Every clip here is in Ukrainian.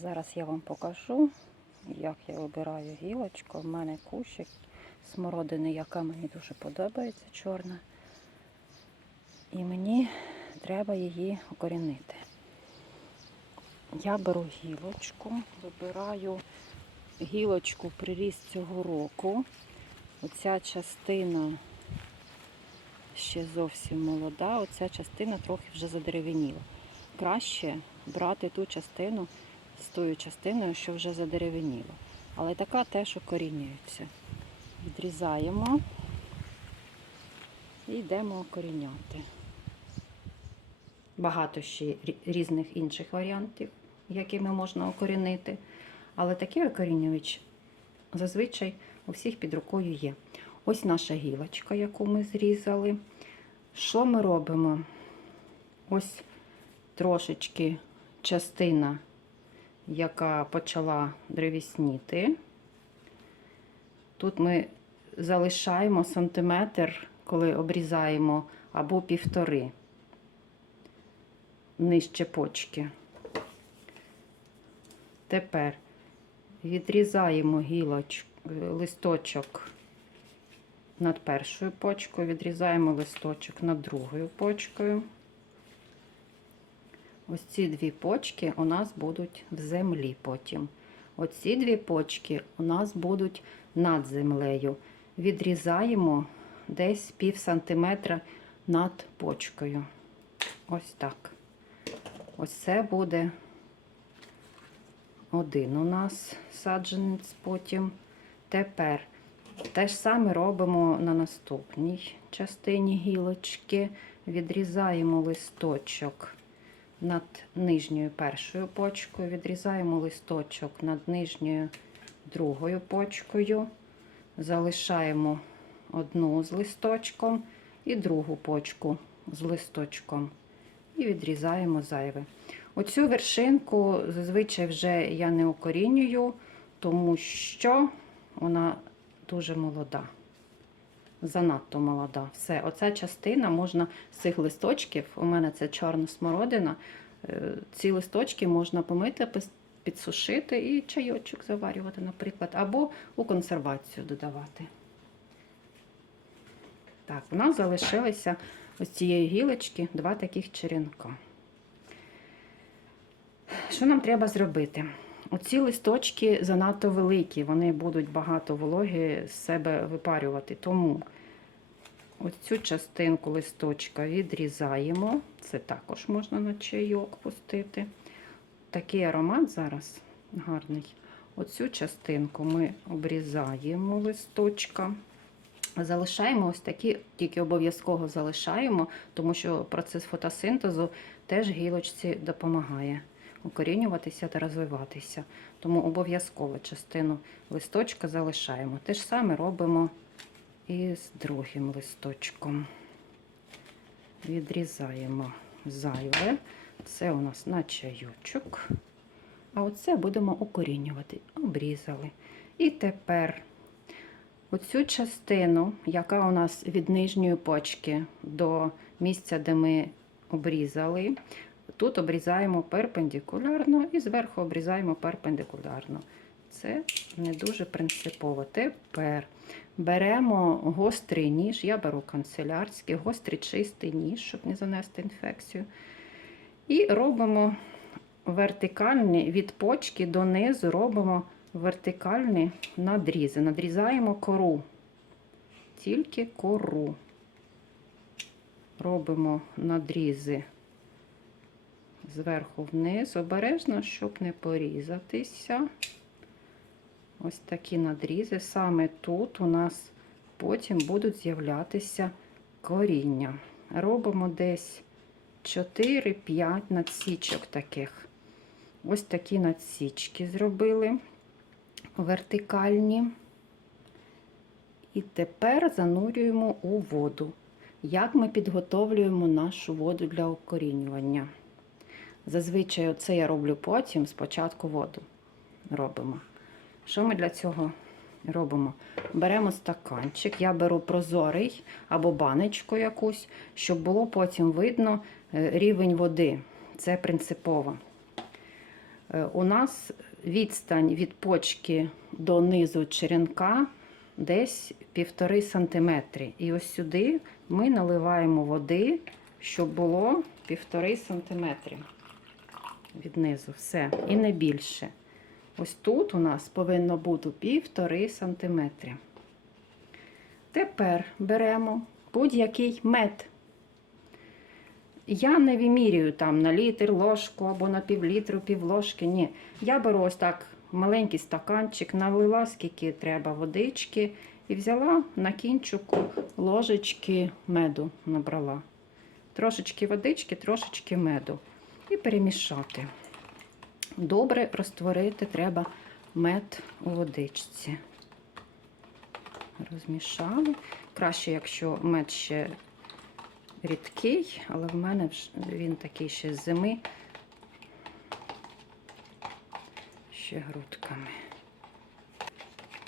Зараз я вам покажу, як я вибираю гілочку. У мене кущик смородини, яка мені дуже подобається, чорна. І мені треба її укорінити. Я беру гілочку, вибираю гілочку приріст цього року. Оця частина ще зовсім молода, оця частина трохи вже задеревеніла. Краще брати ту частину з тою частиною, що вже задеревеніла. Але така теж укорінюється. Відрізаємо і йдемо укоріняти. Багато ще різних інших варіантів, якими можна укорінити. Але такий укорінювач зазвичай у всіх під рукою є. Ось наша гілочка, яку ми зрізали. Що ми робимо? Ось трошечки частина, яка почала древісніти. Тут ми залишаємо сантиметр, коли обрізаємо, або півтори нижче почки. Тепер відрізаємо гілоч, листочок над першою почкою, відрізаємо листочок над другою почкою. Ось ці дві почки у нас будуть в землі потім. Оці дві почки у нас будуть над землею. Відрізаємо десь пів сантиметра над почкою. Ось так. Ось це буде один у нас саджанець потім. Тепер те ж саме робимо на наступній частині гілочки. Відрізаємо листочок над нижньою першою почкою, відрізаємо листочок над нижньою другою почкою, залишаємо одну з листочком і другу почку з листочком. І відрізаємо зайве. Оцю вершинку зазвичай вже я не укорінюю, тому що вона дуже молода. Занадто молода. Все, оця частина можна з цих листочків, у мене це чорна смородина. е, Ці листочки можна помити, підсушити і чайочок заварювати, наприклад, або у консервацію додавати. Так, у нас залишилися ось цієї гілочки два таких черенка. Що нам треба зробити? Оці листочки занадто великі, вони будуть багато вологи з себе випарювати. Тому ось цю частинку листочка відрізаємо. Це також можна на чайок пустити. Такий аромат зараз гарний. Оцю частинку ми обрізаємо листочка. Залишаємо ось такі, тільки обов'язково залишаємо, тому що процес фотосинтезу теж гілочці допомагає укорінюватися та розвиватися. Тому обов'язково частину листочка залишаємо. Те ж саме робимо і з другим листочком. Відрізаємо зайве. Це у нас на чайочок. А оце будемо укорінювати. Обрізали. І тепер оцю частину, яка у нас від нижньої почки до місця, де ми обрізали, тут обрізаємо перпендикулярно і зверху обрізаємо перпендикулярно. Це не дуже принципово. Тепер беремо гострий ніж, я беру канцелярський, гострий чистий ніж, щоб не занести інфекцію. І робимо вертикальні від почки донизу робимо вертикальні надрізи. Надрізаємо кору, тільки кору. Робимо надрізи зверху вниз, обережно, щоб не порізатися. Ось такі надрізи. Саме тут у нас потім будуть з'являтися коріння. Робимо десь 4-5 надсічок таких. Ось такі надсічки зробили вертикальні. І тепер занурюємо у воду. Як ми підготовлюємо нашу воду для укорінювання? Зазвичай оце я роблю потім, спочатку воду робимо. Що ми для цього робимо? Беремо стаканчик, я беру прозорий або баночку якусь, щоб було потім видно е, рівень води. Це принципово. Е, У нас відстань від почки до низу черенка десь півтори сантиметри. І ось сюди ми наливаємо води, щоб було півтори сантиметри від низу. Все, і не більше. Ось тут у нас повинно бути півтори сантиметри. Тепер беремо будь-який мед. Я не вимірюю там на літр ложку або на півлітру, півложки. Ні. Я беру ось так маленький стаканчик, налила скільки треба водички і взяла на кінчику ложечки меду набрала. Трошечки водички, трошечки меду. І перемішати. Добре розтворити треба мед у водичці. Розмішали. Краще, якщо мед ще рідкий, але в мене він такий ще з зими. Ще грудками.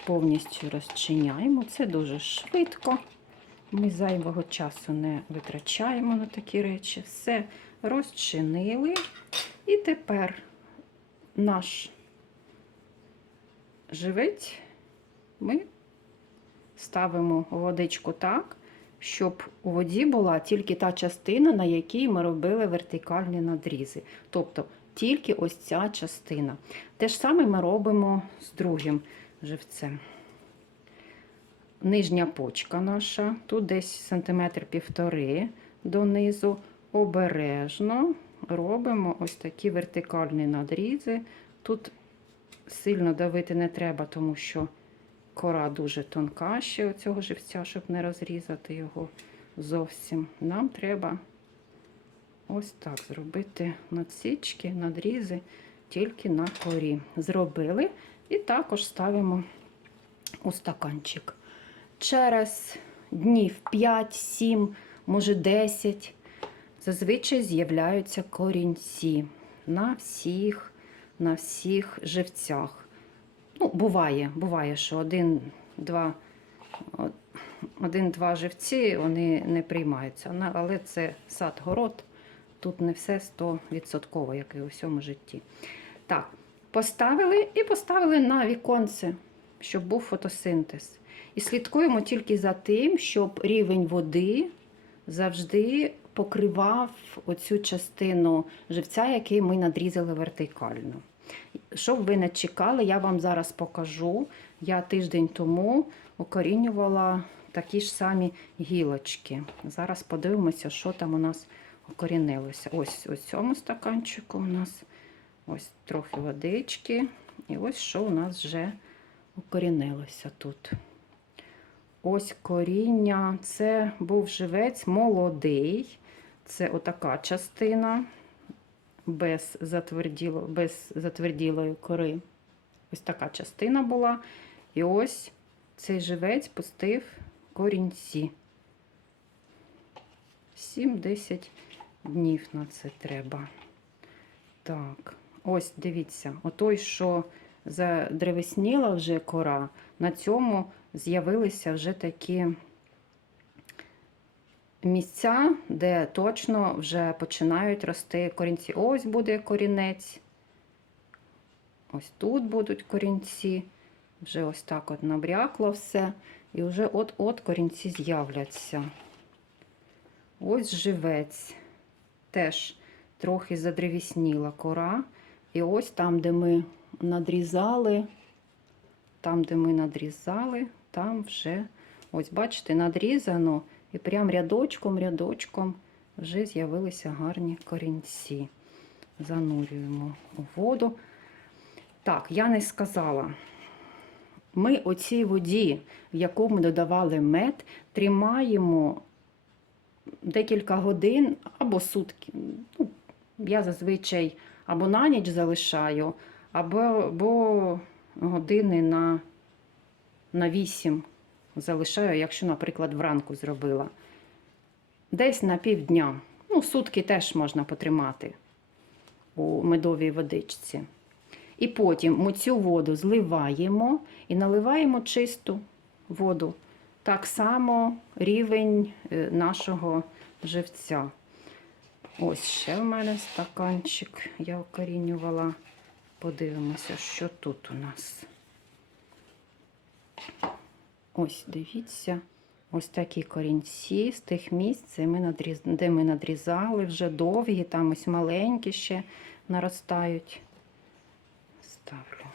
Повністю розчиняємо. Це дуже швидко. Ми зайвого часу не витрачаємо на такі речі. Все розчинили. І тепер наш живець ми ставимо водичку так, щоб у воді була тільки та частина, на якій ми робили вертикальні надрізи. Тобто тільки ось ця частина. Те ж саме ми робимо з другим живцем. Нижня почка наша, тут десь сантиметр півтори донизу. Обережно робимо ось такі вертикальні надрізи. Тут сильно давити не треба, тому що кора дуже тонка ще у цього живця, щоб не розрізати його зовсім. Нам треба ось так зробити надсічки, надрізи тільки на корі. Зробили і також ставимо у стаканчик. Через днів 5-7, може 10, зазвичай з'являються корінці на всіх, на всіх живцях. Ну, буває, буває, що один-два один-два живці вони не приймаються. Але це сад-город, тут не все 100%, як і у всьому житті. Так, поставили і поставили на віконце, щоб був фотосинтез. І слідкуємо тільки за тим, щоб рівень води завжди покривав оцю частину живця, який ми надрізали вертикально. Щоб ви не чекали, я вам зараз покажу. Я тиждень тому укорінювала такі ж самі гілочки. Зараз подивимося, що там у нас укорінилося. Ось у цьому стаканчику у нас ось трохи водички. І ось що у нас вже укорінилося тут. Ось коріння. Це був живець молодий. Це отака частина без, затверділо, без затверділої кори. Ось така частина була. І ось цей живець пустив корінці. 7-10 днів на це треба. Так, ось дивіться, отой, що задревесніла вже кора, на цьому з'явилися вже такі місця, де точно вже починають рости корінці. Ось буде корінець. Ось тут будуть корінці. Вже ось так от набрякло все. І вже от-от корінці з'являться. Ось живець. Теж трохи задревісніла кора. І ось там, де ми надрізали, там, де ми надрізали, там вже, ось, бачите, надрізано, і прям рядочком, рядочком вже з'явилися гарні корінці. Занурюємо у воду. Так, я не сказала. Ми у цій воді, в яку ми додавали мед, тримаємо декілька годин або сутки. Ну, я зазвичай або на ніч залишаю, або, або години на, на 8 залишаю, якщо, наприклад, вранку зробила. Десь на півдня. Ну, сутки теж можна потримати у медовій водичці. І потім ми цю воду зливаємо і наливаємо чисту воду. Так само рівень е, нашого живця. Ось ще в мене стаканчик, я окорінювала подивимося, що тут у нас. Ось, дивіться, ось такі корінці з тих місць, де ми, надрізали, вже довгі, там ось маленькі ще наростають. Ставлю.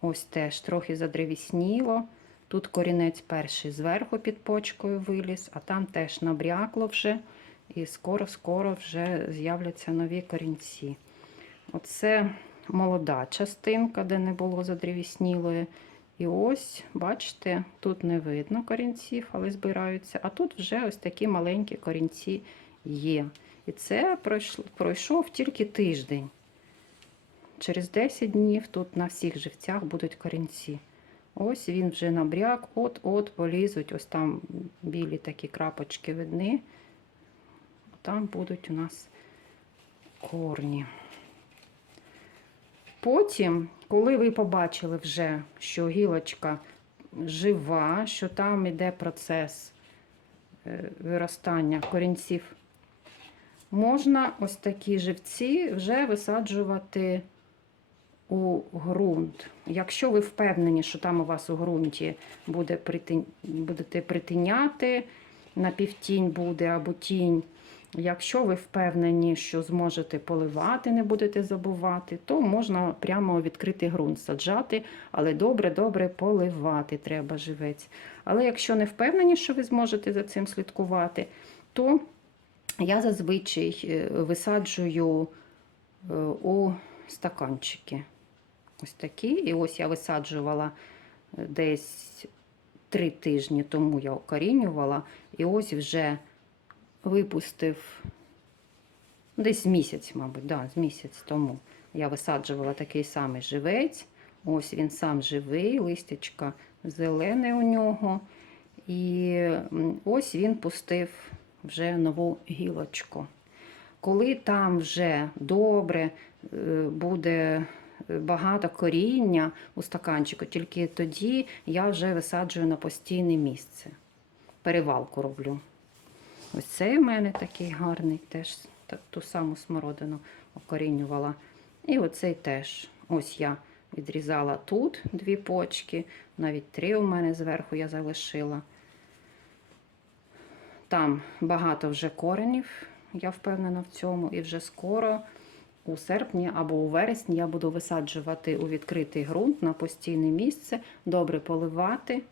Ось теж трохи задревісніло. Тут корінець перший зверху під почкою виліз, а там теж набрякло вже. І скоро-скоро вже з'являться нові корінці. Оце молода частинка, де не було задревіснілої. І ось, бачите, тут не видно корінців, але збираються. А тут вже ось такі маленькі корінці є. І це пройшов тільки тиждень. Через 10 днів тут на всіх живцях будуть корінці. Ось він вже набряк, от-от полізуть, ось там білі такі крапочки видні. Там будуть у нас корні. Потім, коли ви побачили вже, що гілочка жива, що там йде процес е, виростання корінців, можна ось такі живці вже висаджувати у ґрунт. Якщо ви впевнені, що там у вас у ґрунті буде притин... будете притиняти, на півтінь буде або тінь. Якщо ви впевнені, що зможете поливати, не будете забувати, то можна прямо у відкритий ґрунт саджати, але добре-добре поливати треба живець. Але якщо не впевнені, що ви зможете за цим слідкувати, то я зазвичай е, висаджую е, у стаканчики. Ось такі. І ось я висаджувала е, десь три тижні тому я окорінювала, і ось вже випустив десь місяць, мабуть, да, місяць тому я висаджувала такий самий живець. Ось він сам живий, листячка зелене у нього. І ось він пустив вже нову гілочку. Коли там вже добре е, буде багато коріння у стаканчику, тільки тоді я вже висаджую на постійне місце. Перевалку роблю. Ось цей у мене такий гарний, теж ту саму смородину окорінювала. І оцей теж. Ось я відрізала тут дві почки, навіть три у мене зверху я залишила. Там багато вже коренів, я впевнена в цьому, і вже скоро, у серпні або у вересні, я буду висаджувати у відкритий ґрунт на постійне місце, добре поливати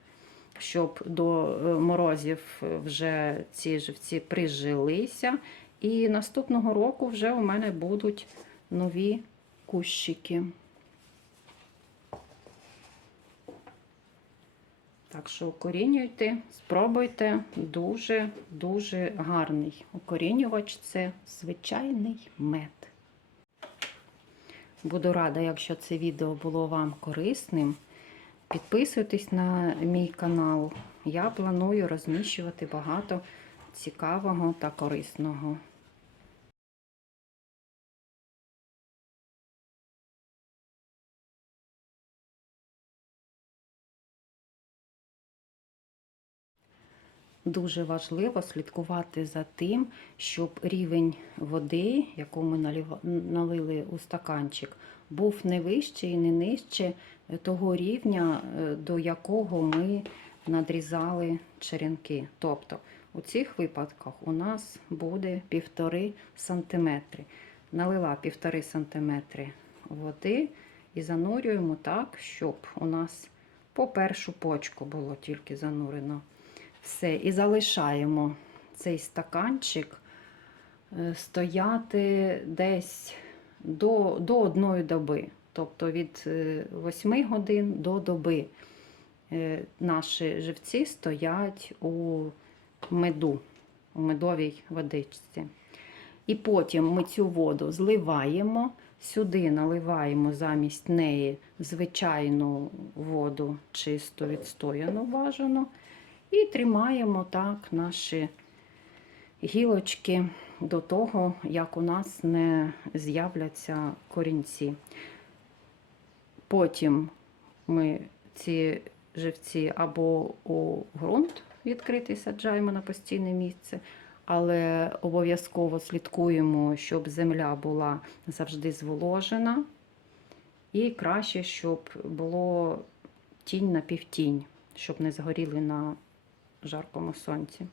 щоб до е, морозів е, вже ці живці прижилися. І наступного року вже у мене будуть нові кущики. Так що укорінюйте, спробуйте. Дуже-дуже гарний укорінювач це звичайний мед. Буду рада, якщо це відео було вам корисним. Підписуйтесь на мій канал. Я планую розміщувати багато цікавого та корисного. Дуже важливо слідкувати за тим, щоб рівень води, яку ми налили у стаканчик, був не вищий і не нижче того рівня, е, до якого ми надрізали черенки. Тобто у цих випадках у нас буде півтори сантиметри. Налила півтори сантиметри води і занурюємо так, щоб у нас по першу почку було тільки занурено. Все, і залишаємо цей стаканчик е, стояти десь до, до одної доби. Тобто від 8 годин до доби е, наші живці стоять у меду, у медовій водичці. І потім ми цю воду зливаємо, сюди наливаємо замість неї звичайну воду, чисту відстояну бажану. І тримаємо так наші гілочки до того, як у нас не з'являться корінці. Потім ми ці живці або у ґрунт відкритий саджаємо на постійне місце, але обов'язково слідкуємо, щоб земля була завжди зволожена. І краще, щоб було тінь на півтінь, щоб не згоріли на жаркому сонці.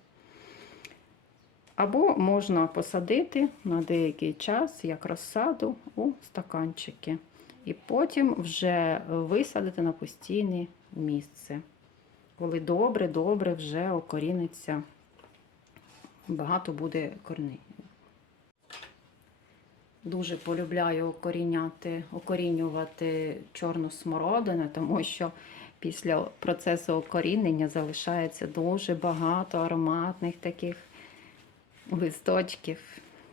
Або можна посадити на деякий час, як розсаду, у стаканчики. І потім вже висадити на постійне місце. Коли добре-добре вже окоріниться, багато буде корней. Дуже полюбляю окоріняти, окорінювати чорну смородину, тому що після процесу окорінення залишається дуже багато ароматних таких листочків,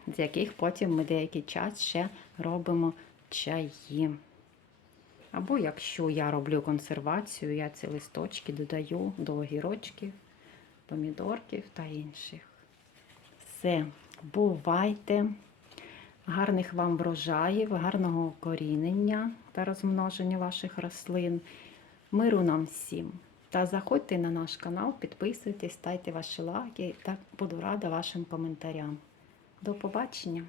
з яких потім ми деякий час ще робимо чаї. Або якщо я роблю консервацію, я ці листочки додаю до огірочків, помідорків та інших. Все, бувайте! Гарних вам врожаїв, гарного корінення та розмноження ваших рослин. Миру нам всім. Та заходьте на наш канал, підписуйтесь, ставте ваші лайки та буду рада вашим коментарям. До побачення!